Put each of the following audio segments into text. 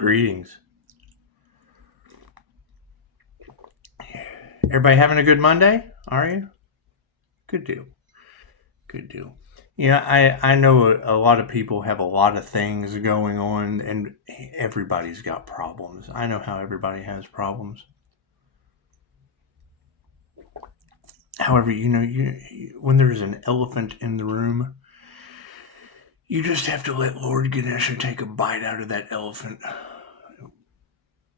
Greetings. Everybody having a good Monday? Are you? Good deal. Good deal. I know a lot of people have a lot of things going on, and everybody's got problems. I know how everybody has problems. However, when there's an elephant in the room, you just have to let Lord Ganesha take a bite out of that elephant,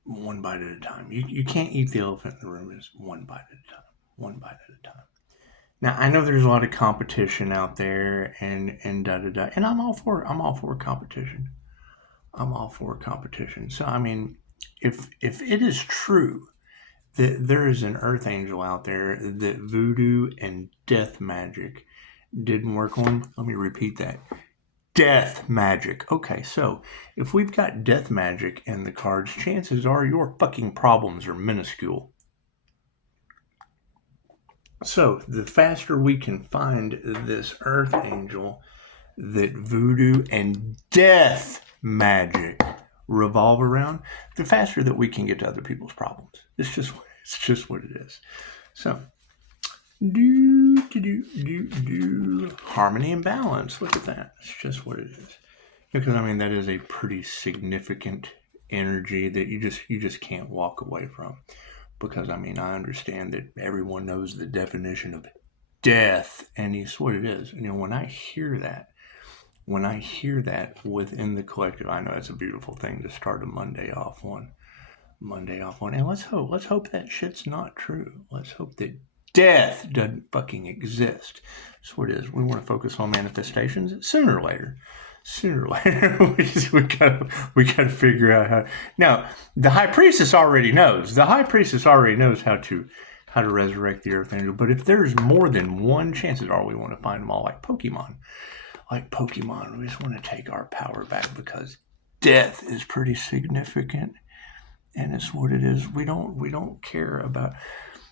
one bite at a time. You can't eat the elephant in the room. It's one bite at a time. One bite at a time. Now I know there's a lot of competition out there, and da da da, and I'm all for competition. I'm all for competition. So I mean, if it is true that there is an earth angel out there that voodoo and death magic didn't work on, let me repeat that. Death magic. Okay, so if we've got death magic in the cards, chances are your fucking problems are minuscule. So the faster we can find this earth angel that voodoo and death magic revolve around, the faster that we can get to other people's problems. It's just what it is. So harmony and balance. Look at that. It's just what it is. Because I mean that is a pretty significant energy that you just can't walk away from. Because I mean I understand that everyone knows the definition of death, and it's what it is. When I hear that within the collective, I know it's a beautiful thing to start a Monday off on. And let's hope that shit's not true. Let's hope that death doesn't fucking exist. That's what it is. We want to focus on manifestations sooner or later. we gotta figure out how. Now the high priestess already knows. how to resurrect the earth angel. But if there's more than one, chances are we want to find them all like Pokemon. We just want to take our power back because death is pretty significant, and it's what it is. We don't care about.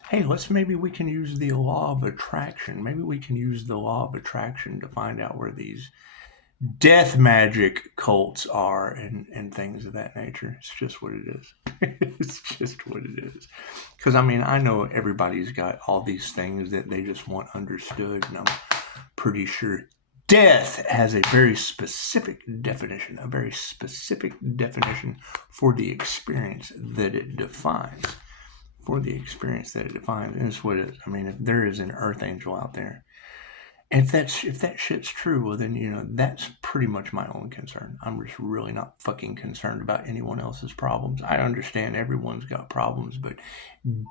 Hey, maybe we can use the law of attraction. Maybe we can use the law of attraction to find out where these death magic cults are and things of that nature. It's just what it is. It's just what it is. Because I mean, I know everybody's got all these things that they just want understood, and I'm pretty sure death has a very specific definition for the experience that it defines. And it's what it is. I mean, if there is an earth angel out there, if that shit's true, well then, that's pretty much my only concern. I'm just really not fucking concerned about anyone else's problems. I understand everyone's got problems, but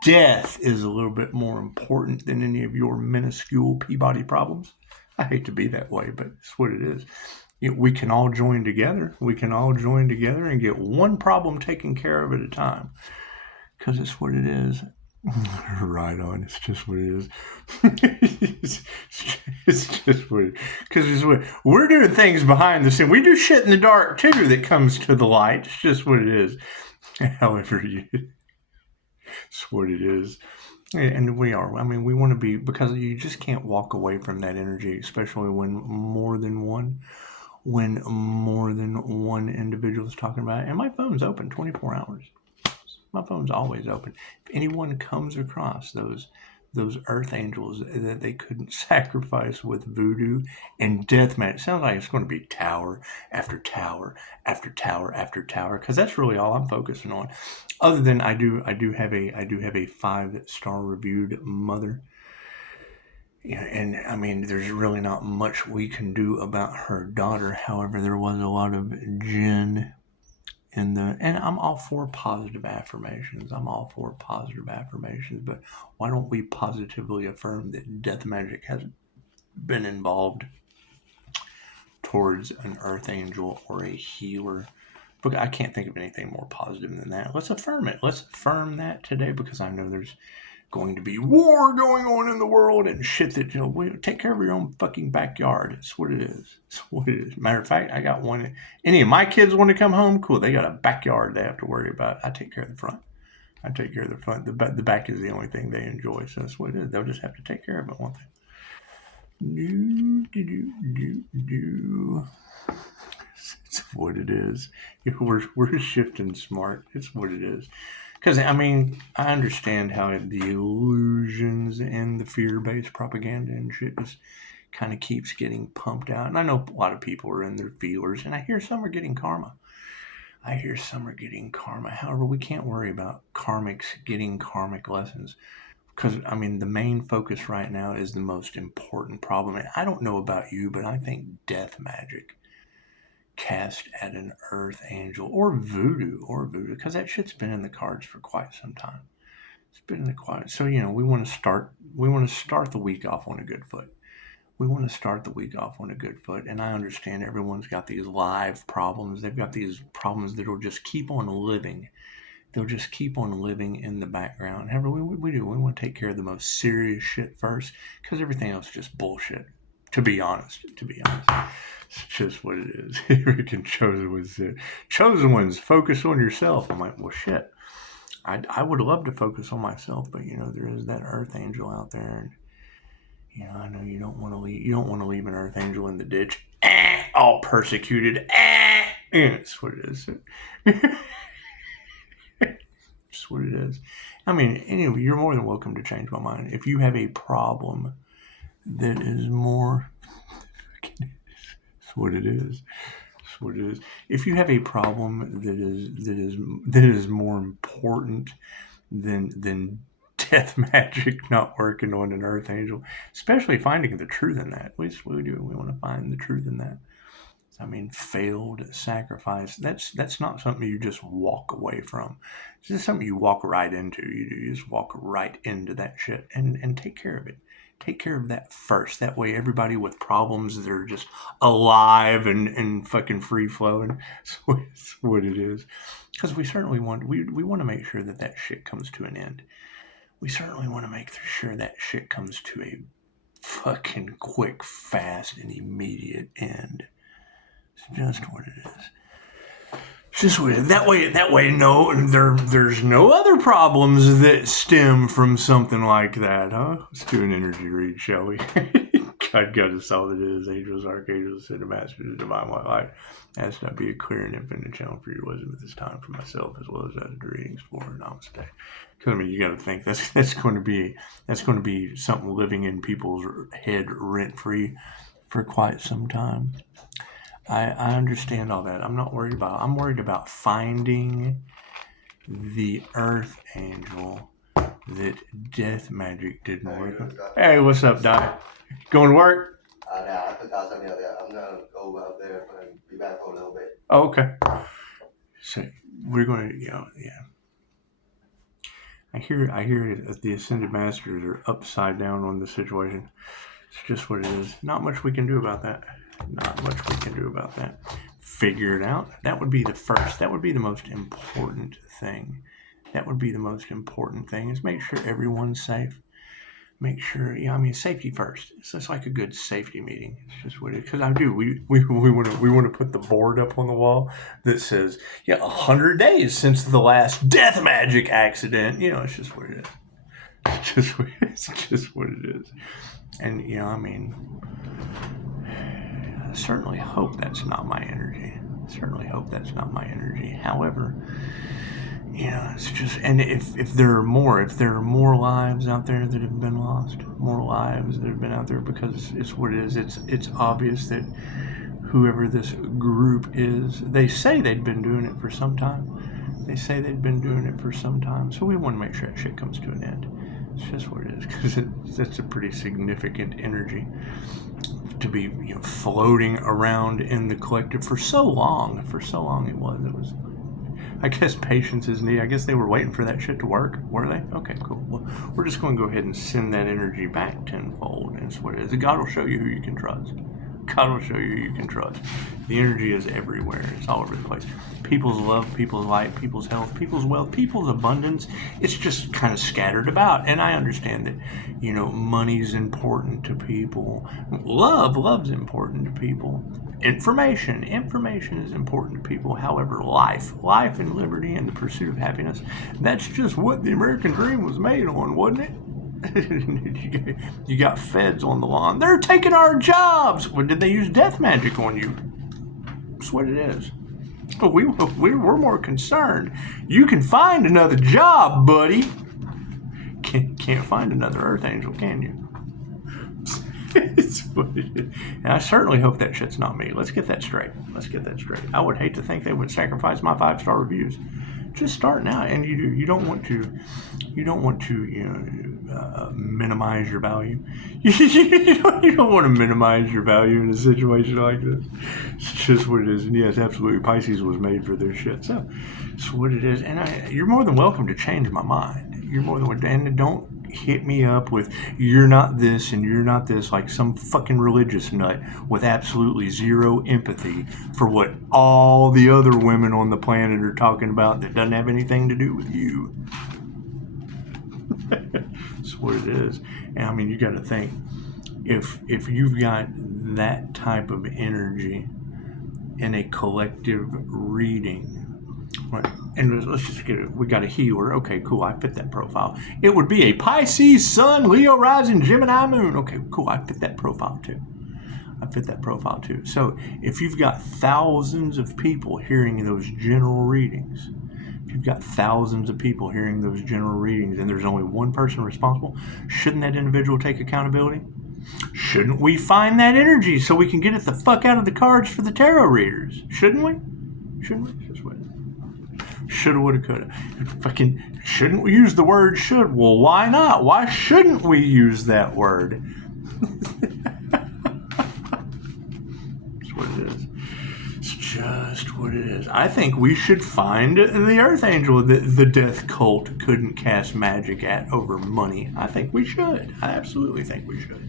death is a little bit more important than any of your minuscule Peabody problems. I hate to be that way, but it's what it is. We can all join together. And get one problem taken care of at a time. Because it's what it is. Right on. It's just what it is. It's just what it is. Because we're doing things behind the scene. We do shit in the dark too that comes to the light. It's just what it is. However, it's what it is. And we are. I mean, we want to be, because you just can't walk away from that energy, especially when more than one individual is talking about it. And my phone's open 24 hours. My phone's always open. If anyone comes across those earth angels that they couldn't sacrifice with voodoo and death magic, it sounds like it's going to be tower after tower after tower after tower, because that's really all I'm focusing on. Other than I do have a 5-star reviewed mother. And I mean, there's really not much we can do about her daughter. However, there was a lot of jinn and I'm all for positive affirmations. But why don't we positively affirm that death magic hasn't been involved towards an earth angel or a healer? But I can't think of anything more positive than that. Let's affirm it. Let's affirm that today, because I know there's going to be war going on in the world and shit that, take care of your own fucking backyard. It's what it is. Matter of fact, I got one. Any of my kids want to come home? Cool. They got a backyard they have to worry about. I take care of the front. The back is the only thing they enjoy. So that's what it is. They'll just have to take care of it, won't they? It's what it is. We're shifting smart. It's what it is. Because, I mean, I understand how the illusions and the fear-based propaganda and shit just kind of keeps getting pumped out. And I know a lot of people are in their feelers, and I hear some are getting karma. However, we can't worry about karmics getting karmic lessons. Because, I mean, the main focus right now is the most important problem. And I don't know about you, but I think death magic cast at an earth angel or voodoo, because that shit's been in the cards for quite some time. It's been in the cards. So, you know, we want to start the week off on a good foot. And I understand everyone's got these live problems. They've got these problems that'll just keep on living. They'll just keep on living in the background. However, we do. We want to take care of the most serious shit first, because everything else is just bullshit. To be honest. It's just what it is. Freaking chosen ones, focus on yourself. I'm like, well, shit. I would love to focus on myself, but, you know, there is that earth angel out there, and, you know, I know you don't want to leave an earth angel in the ditch, all persecuted. It's what it is. It's what it is. I mean, anyway, you're more than welcome to change my mind. If you have a problem that is more... It's what it is. If you have a problem that is more important than death magic not working on an earth angel, especially finding the truth in that. We do. We want to find the truth in that. I mean, failed sacrifice. That's not something you just walk away from. It's just something you walk right into. You just walk right into that shit and take care of it. Take care of that first. That way everybody with problems, they're just alive and fucking free flowing. It's what it is. Because we certainly want to make sure that shit comes to an end. We certainly want to make sure that shit comes to a fucking quick, fast, and immediate end. It's just what it is. Just that way. No, there's no other problems that stem from something like that, huh? Let's do an energy read, shall we? God us all that is, angels, archangels, ascended masters, the divine white light. Ask not be a clear and infinite channel for your wisdom at this time for myself, as well as the readings for Namaste. Because I mean, you got to think that's going to be something living in people's head rent free for quite some time. I understand all that. I'm not worried about it. I'm worried about finding the earth angel that death magic didn't work on. Hey, what's up, Doc? Going to work? No, I forgot something else. I'm going to go out there and be back for a little bit. Oh, okay. So we're going to, yeah. I hear that the Ascended Masters are upside down on the situation. It's just what it is. Not much we can do about that. Figure it out. That would be the first. That would be the most important thing. Is make sure everyone's safe. Make sure, safety first. It's just like a good safety meeting. It's just what it is. Because I do. We want to put the board up on the wall that says, 100 days since the last death magic accident. It's just what it is. It's just what it is. And, I certainly hope that's not my energy. However, it's just, and if there are more lives out there that have been lost, more lives that have been out there, because it's what it is. It's obvious that whoever this group is, they say they'd been doing it for some time. So we want to make sure that shit comes to an end. It's just what it is, because that's a pretty significant energy to be floating around in the collective for so long. It was. I guess patience is needed. I guess they were waiting for that shit to work. Were they? Okay, cool. Well, we're just going to go ahead and send that energy back tenfold. And it's what it is. God will show you who you can trust. The energy is everywhere. It's all over the place. People's love, people's light, people's health, people's wealth, people's abundance. It's just kind of scattered about. And I understand that, money's important to people. Love's important to people. Information is important to people. However, life and liberty and the pursuit of happiness, that's just what the American dream was made on, wasn't it? You got feds on the lawn. They're taking our jobs. Well, did they use death magic on you? That's what it is. But we're more concerned. You can find another job, buddy. Can't find another Earth Angel, can you? It's what it is. And I certainly hope that shit's not me. Let's get that straight. I would hate to think they would sacrifice my 5-star reviews. Just starting out, and you don't want to minimize your value. You don't want to minimize your value in a situation like this. It's just what it is. And yes, absolutely, Pisces was made for this shit. So it's what it is. And you're more than welcome to change my mind. You're more than welcome. And don't hit me up with you're not this and you're not this, like some fucking religious nut with absolutely zero empathy for what all the other women on the planet are talking about that doesn't have anything to do with you. That's what it is. And I mean, you got to think, if you've got that type of energy in a collective reading, right? And let's just get it. We got a healer. Okay, cool. I fit that profile. It would be a Pisces Sun, Leo rising, Gemini Moon. Okay, cool. I fit that profile too. So if you've got thousands of people hearing those general readings, and there's only one person responsible, shouldn't that individual take accountability? Shouldn't we find that energy so we can get it the fuck out of the cards for the tarot readers? Shouldn't we? Just wait. Shoulda, woulda, coulda. Fucking, shouldn't we use the word should? Well, why not? Why shouldn't we use that word? That's what it is. It's just what it is. I think we should find the Earth Angel that the death cult couldn't cast magic at over money. I think we should. I absolutely think we should.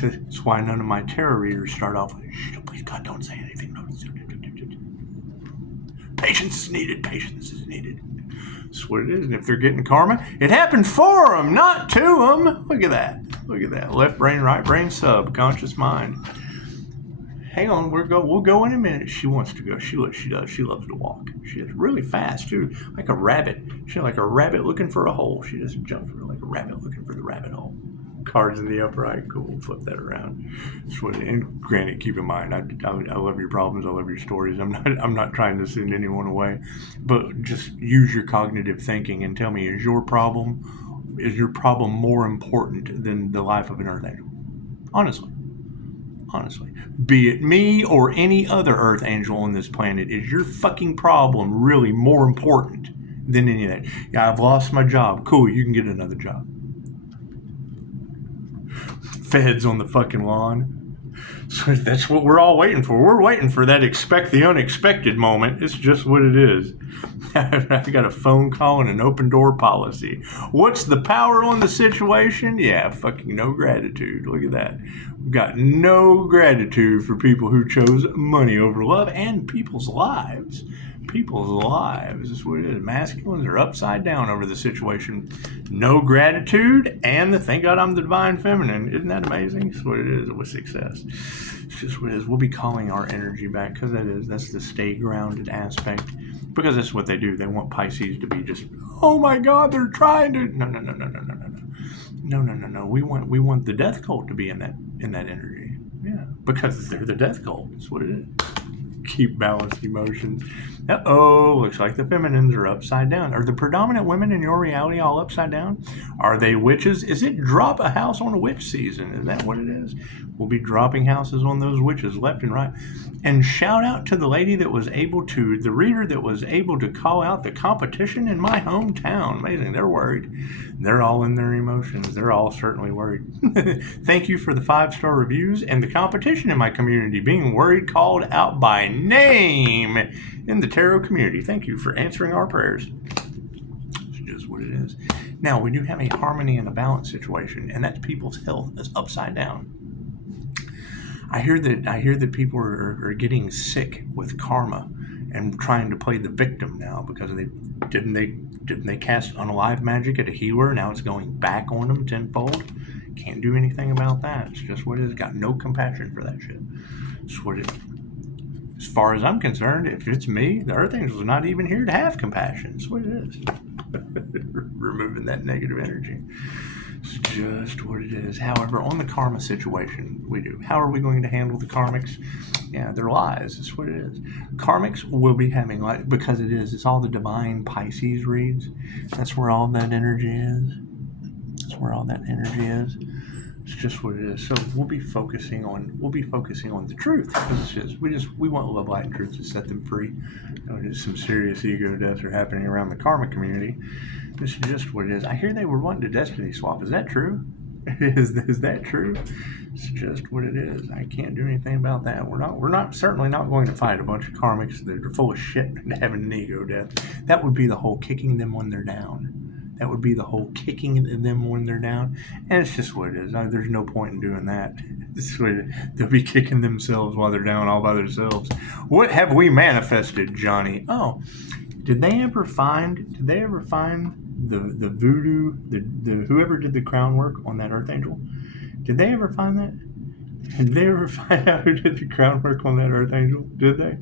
That's why none of my tarot readers start off with, please God, don't say anything. Patience is needed. That's what it is. And if they're getting karma, it happened for them, not to them. Look at that. Left brain, right brain, subconscious mind. Hang on, we'll go in a minute. She wants to go. She does. She loves to walk. She is really fast too, like a rabbit. She's like a rabbit looking for a hole. She doesn't jump through like a rabbit looking for the rabbit hole. Cards in the upright. Cool. Flip that around. And granted, keep in mind, I love your problems. I love your stories. I'm not trying to send anyone away, but just use your cognitive thinking and tell me, is your problem more important than the life of an Earth Angel? Honestly, be it me or any other Earth Angel on this planet, is your fucking problem really more important than any of that? Yeah, I've lost my job. Cool, you can get another job. Feds on the fucking lawn. So that's what we're all waiting for. We're waiting for that expect the unexpected moment. It's just what it is. I got a phone call and an open door policy. What's the power on the situation? Yeah, fucking no gratitude. Look at that. We've got no gratitude for people who chose money over love and people's lives. Is what it is. Masculines are upside down over the situation. No gratitude and thank God I'm the divine feminine. Isn't that amazing? It's what it is with success. It's just what it is. We'll be calling our energy back because that's the stay grounded aspect. Because that's what they do. They want Pisces to be just, oh my God, they're trying to. No. We want the death cult to be in that energy. Yeah, because they're the death cult. That's what it is. Keep balanced emotions. Looks like the feminines are upside down. Are the predominant women in your reality all upside down? Are they witches? Is it drop a house on a witch season? Is that what it is? We'll be dropping houses on those witches left and right. And shout out to the reader that was able to call out the competition in my hometown. Amazing. They're worried. They're all in their emotions. They're all certainly worried. Thank you for the 5-star reviews and the competition in my community being worried, called out by name in the tarot community. Thank you for answering our prayers. It's just what it is. Now, we do have a harmony and a balance situation, and that's people's health is upside down. I hear that people are getting sick with karma and trying to play the victim now because didn't they cast unalive magic at a healer? Now it's going back on them tenfold. Can't do anything about that. It's just what it is. Got no compassion for that shit. It's what it is. As far as I'm concerned, if it's me, the Earth Angels are not even here to have compassion. That's what it is. Removing that negative energy. It's just what it is. However, on the karma situation, we do. How are we going to handle the karmics? Yeah, they're lies. That's what it is. Karmics will be having, like, because it's all the divine Pisces reads. That's where all that energy is. That's where all that energy is. It's just what it is. So we'll be focusing on the truth, because it's just we want love, light, and truth to set them free. Just some serious ego deaths are happening around the karma community. This is just what it is. I hear they were wanting to destiny swap. Is that true? Is that true? It's just what it is. I can't do anything about that. We're certainly not going to fight a bunch of karmics that are full of shit and having an ego death. That would be the whole kicking them when they're down. That would be the whole kicking them when they're down. And it's just what it is. There's no point in doing that. They'll be kicking themselves while they're down all by themselves. What have we manifested, Johnny? Oh, did they ever find the voodoo, the whoever did the crown work on that Archangel? Did they ever find that? Did they ever find out who did the crown work on that Archangel? Did they?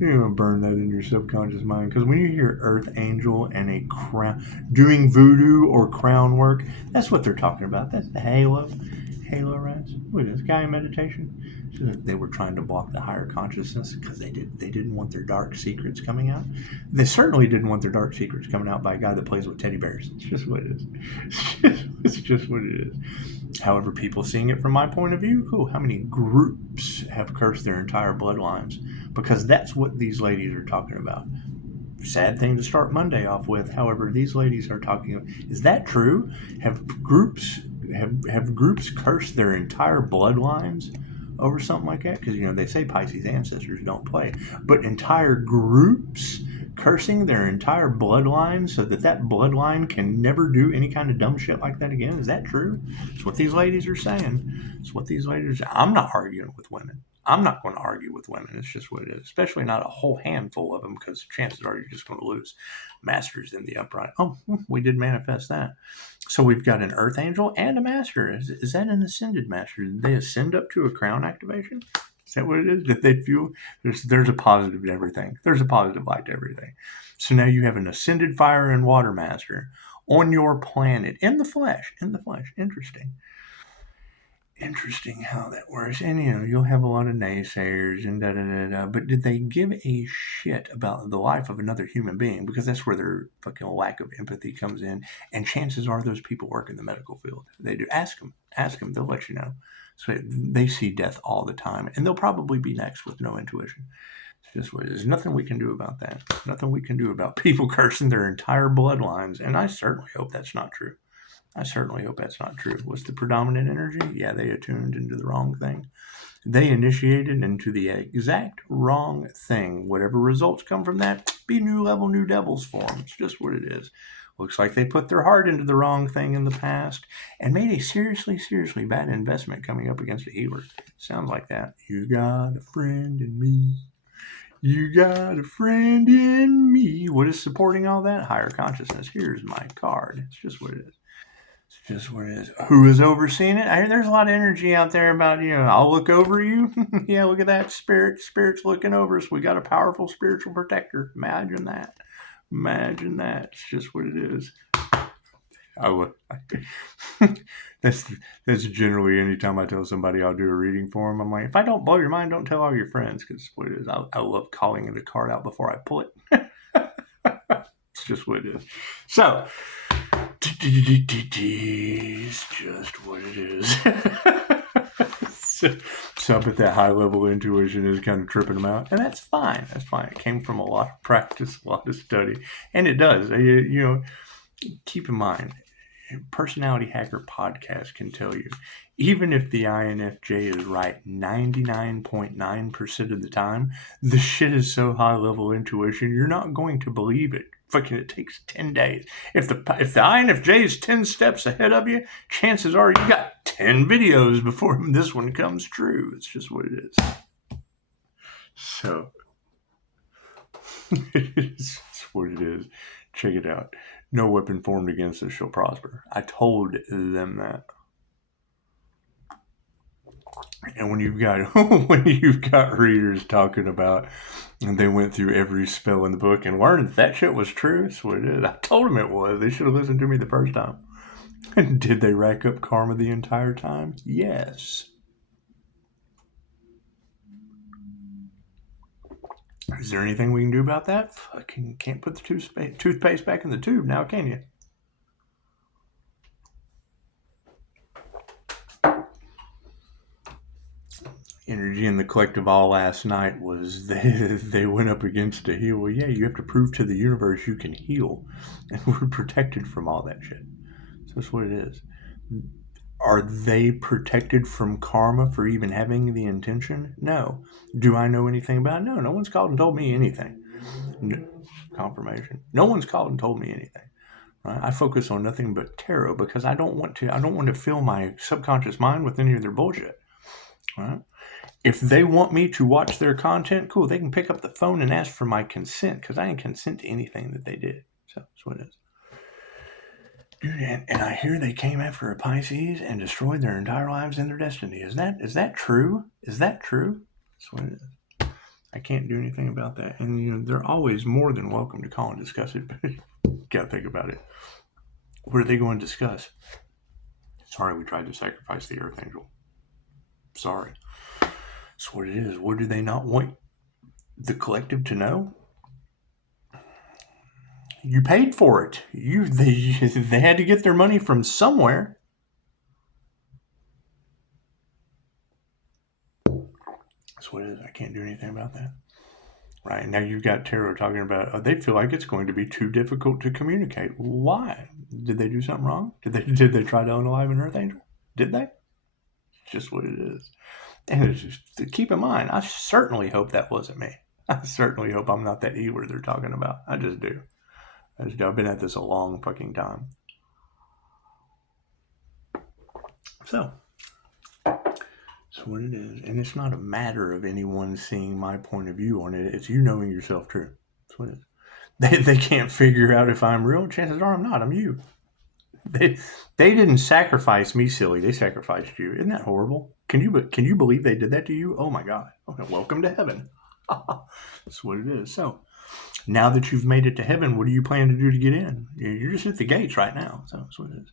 You're going to burn that in your subconscious mind. Because when you hear Earth Angel and a crown, doing voodoo or crown work, that's what they're talking about. That's the halo rats. What is this guy in meditation? So they were trying to block the higher consciousness because they didn't want their dark secrets coming out. They certainly didn't want their dark secrets coming out by a guy that plays with teddy bears. It's just what it is. It's just what it is. However, people seeing it from my point of view, cool. How many groups have cursed their entire bloodlines? Because that's what these ladies are talking about. Sad thing to start Monday off with. However, these ladies are talking about, is that true? Have groups cursed their entire bloodlines over something like that? Because, they say Pisces ancestors don't play. But entire groups cursing their entire bloodline so that bloodline can never do any kind of dumb shit like that again? Is that true? It's what these ladies are saying. It's what these ladies are saying. I'm not arguing with women. I'm not going to argue with women. It's just what it is. Especially not a whole handful of them, because chances are you're just going to lose masters in the upright. Oh, we did manifest that. So we've got an Earth Angel and a master. Is that an ascended master? Did they ascend up to a crown activation? Is that what it is? Did they feel? There's a positive to everything. There's a positive light to everything. So now you have an ascended fire and water master on your planet in the flesh. Interesting how that works. And, you'll have a lot of naysayers and da-da-da-da. But did they give a shit about the life of another human being? Because that's where their fucking lack of empathy comes in. And chances are those people work in the medical field. They do. Ask them. They'll let you know. So they see death all the time. And they'll probably be next with no intuition. It's just what it is. There's nothing we can do about that. Nothing we can do about people cursing their entire bloodlines. And I certainly hope that's not true. What's the predominant energy? Yeah, they attuned into the wrong thing. They initiated into the exact wrong thing. Whatever results come from that, be new level, new devils for them. It's just what it is. Looks like they put their heart into the wrong thing in the past and made a seriously, seriously bad investment coming up against a healer. Sounds like that. You got a friend in me. You got a friend in me. What is supporting all that? Higher consciousness. Here's my card. It's just what it is. Just what it is. Who is overseeing it? I hear there's a lot of energy out there about, I'll look over you. Yeah, look at that. Spirit's looking over us. We got a powerful spiritual protector. Imagine that. It's just what it is. That's generally anytime I tell somebody I'll do a reading for them. I'm like, if I don't blow your mind, don't tell all your friends, because what it is. I love calling the card out before I pull it. It's just what it is. So, it's just what it is. So but that high level intuition is kind of tripping them out, and that's fine. It came from a lot of practice, a lot of study, and it does. Keep in mind, Personality Hacker Podcast can tell you, even if the INFJ is right 99.9% of the time, the shit is so high level intuition, you're not going to believe it. Fucking, it takes 10 days. If the INFJ is 10 steps ahead of you, chances are you got 10 videos before this one comes true. It's just what it is. So, it's what it is. Check it out. No weapon formed against us shall prosper. I told them that. And when you've got readers talking about, and they went through every spell in the book and learned that shit was true, that's what it is. I told them it was. They should have listened to me the first time. Did they rack up karma the entire time? Yes. Is there anything we can do about that? Fucking can't put the toothpaste back in the tube now, can you? Energy in the collective all last night was they went up against a heal. Well, yeah, you have to prove to the universe you can heal, and we're protected from all that shit. So that's what it is. Are they protected from karma for even having the intention? No. Do I know anything about it? No. No one's called and told me anything. No. Confirmation. No one's called and told me anything. Right? I focus on nothing but tarot because I don't want to fill my subconscious mind with any of their bullshit. Right? If they want me to watch their content, cool. They can pick up the phone and ask for my consent because I didn't consent to anything that they did. So that's what it is. Dude, and I hear they came after a Pisces and destroyed their entire lives and their destiny. Is that true? Is that true? That's what it is. I can't do anything about that. And they're always more than welcome to call and discuss it, but gotta think about it. What are they going to discuss? Sorry, we tried to sacrifice the Archangel. Sorry. That's what it is. What do they not want the collective to know? You paid for it. They had to get their money from somewhere. That's what it is. I can't do anything about that. Right, now you've got tarot talking about they feel like it's going to be too difficult to communicate. Why? Did they do something wrong? Did they try to unalive an Earth Angel? Did they? It's just what it is. And it's just, keep in mind, I certainly hope that wasn't me. I certainly hope I'm not that healer they're talking about. I just do. I've been at this a long fucking time. So, that's what it is. And it's not a matter of anyone seeing my point of view on it. It's you knowing yourself true. That's what it is. They can't figure out if I'm real. Chances are I'm not. I'm you. They didn't sacrifice me, silly. They sacrificed you. Isn't that horrible? Can you believe they did that to you? Oh my God. Okay, welcome to heaven. That's what it is. So, now that you've made it to heaven, what do you plan to do to get in? You're just at the gates right now. So that's what it is.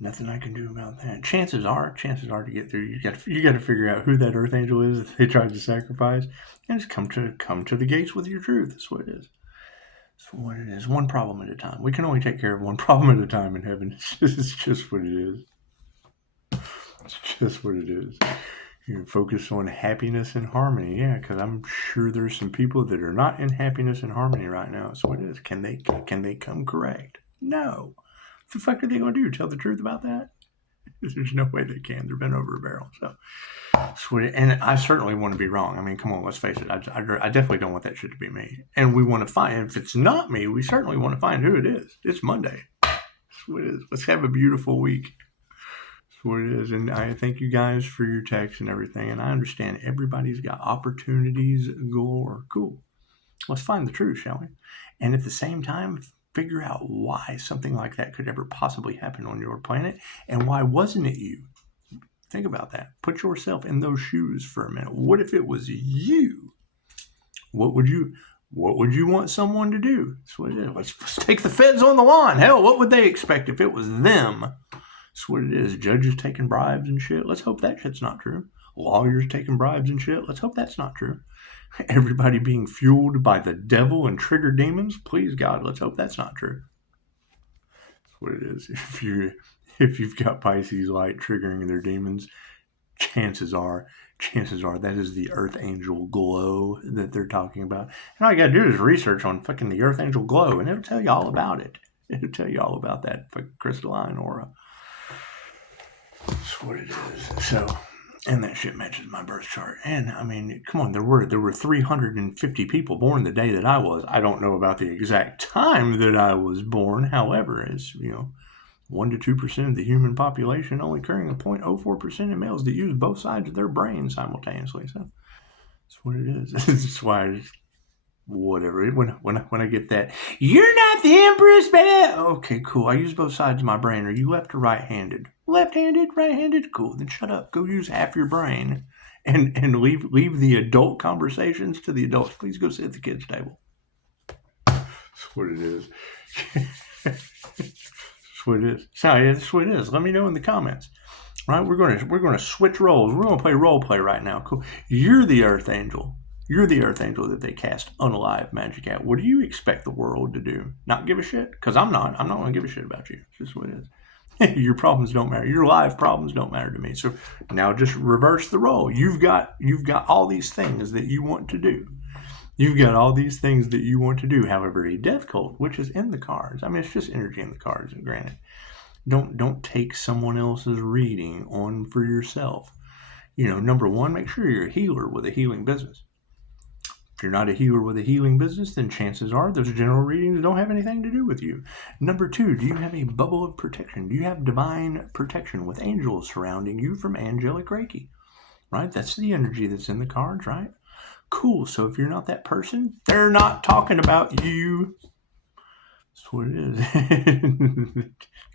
Nothing I can do about that. Chances are to get through. You got to figure out who that Earth Angel is that they tried to sacrifice, and just come to the gates with your truth. That's what it is. That's what it is. One problem at a time. We can only take care of one problem at a time in heaven. It's just what it is. It's just what it is. You focus on happiness and harmony, yeah, because I'm sure there's some people that are not in happiness and harmony right now. That's what it is. Can they come correct? No. What the fuck are they going to do? Tell the truth about that? There's no way they can. They're bent over a barrel. So, sweet. And I certainly want to be wrong. I mean, come on, let's face it. I definitely don't want that shit to be me. And we want to find, if it's not me, we certainly want to find who it is. It's Monday. That's what it is. Let's have a beautiful week. What it is. And I thank you guys for your texts and everything. And I understand everybody's got opportunities galore. Cool. Let's find the truth, shall we? And at the same time, figure out why something like that could ever possibly happen on your planet. And why wasn't it you? Think about that. Put yourself in those shoes for a minute. What if it was you? What would you want someone to do? That's what it is. Let's take the feds on the lawn. Hell, what would they expect if it was them? That's what it is. Judges taking bribes and shit. Let's hope that shit's not true. Lawyers taking bribes and shit. Let's hope that's not true. Everybody being fueled by the devil and trigger demons. Please God, let's hope that's not true. That's what it is. If you've got Pisces light triggering their demons, chances are that is the Earth Angel glow that they're talking about. And all you gotta do is research on fucking the Earth Angel glow, and it'll tell you all about it. It'll tell you all about that fucking crystalline aura. That's what it is. So, and that shit matches my birth chart. And I mean, come on, there were 350 people born the day that I was. I don't know about the exact time that I was born. However, it's 1 to 2% of the human population, only occurring at 0.04% in males that use both sides of their brain simultaneously. So that's what it is. That's why. Whatever. When I get that, you're not the Empress, man. Okay, cool. I use both sides of my brain. Are you left or right-handed? Left-handed, right-handed. Cool. Then shut up. Go use half your brain, and leave the adult conversations to the adults. Please go sit at the kids' table. That's what it is. That's That's what it is. So yeah, that's what it is. Let me know in the comments. Right? We're gonna switch roles. We're gonna play role play right now. Cool. You're the Earth Angel. You're the Earth Angel that they cast unalive magic at. What do you expect the world to do? Not give a shit? Because I'm not. I'm not gonna give a shit about you. It's just what it is. Your problems don't matter. Your live problems don't matter to me. So now just reverse the role. You've got all these things that you want to do. You've got all these things that you want to do. However, a death cult, which is in the cards. I mean, it's just energy in the cards, and granted. Don't take someone else's reading on for yourself. Number one, make sure you're a healer with a healing business. If you're not a healer with a healing business, then chances are those general readings don't have anything to do with you. Number two, do you have a bubble of protection? Do you have divine protection with angels surrounding you from angelic Reiki? Right? That's the energy that's in the cards, right? Cool. So if you're not that person, they're not talking about you. That's what it is.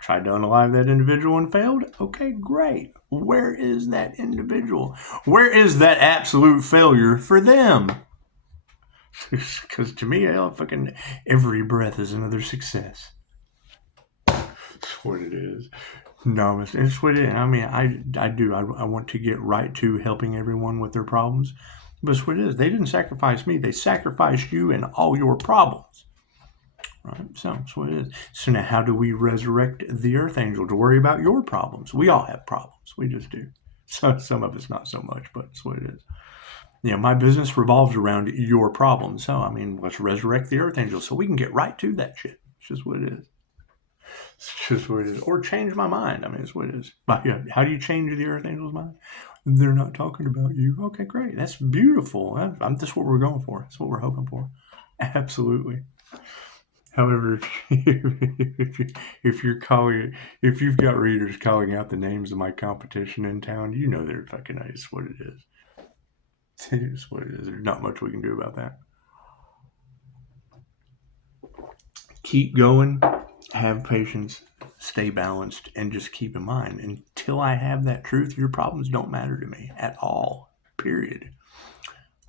Tried to unalive that individual and failed? Okay, great. Where is that individual? Where is that absolute failure for them? Because to me, fucking every breath is another success. That's what it is. Namaste. It's what it is. I mean, I do. I want to get right to helping everyone with their problems. But it's what it is. They didn't sacrifice me. They sacrificed you and all your problems. Right? So that's what it is. So now how do we resurrect the Earth Angel to worry about your problems? We all have problems. We just do. So some of us not so much, but that's what it is. My business revolves around your problems. So, I mean, let's resurrect the Earth Angel so we can get right to that shit. It's just what it is. It's just what it is. Or change my mind. I mean, it's what it is. How do you change the Earth Angel's mind? They're not talking about you. Okay, great. That's beautiful. That's what we're going for. That's what we're hoping for. Absolutely. However, if you've got readers calling out the names of my competition in town, you know they're fucking nice. What it is. It's what it is. There's not much we can do about that. Keep going. Have patience. Stay balanced, and just keep in mind, until I have that truth, your problems don't matter to me at all. Period.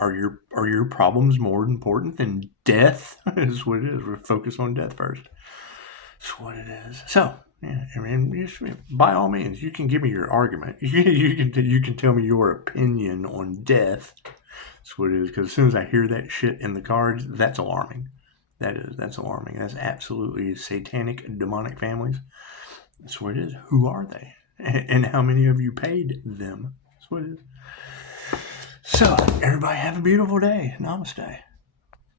Are your problems more important than death? Is what it is. We're focused on death first. That's what it is. So, yeah, I mean, by all means, you can give me your argument. You can tell me your opinion on death. That's what it is. Because as soon as I hear that shit in the cards, that's alarming. That's alarming. That's absolutely satanic, demonic families. That's what it is. Who are they? And how many of you paid them? That's what it is. So, everybody have a beautiful day. Namaste.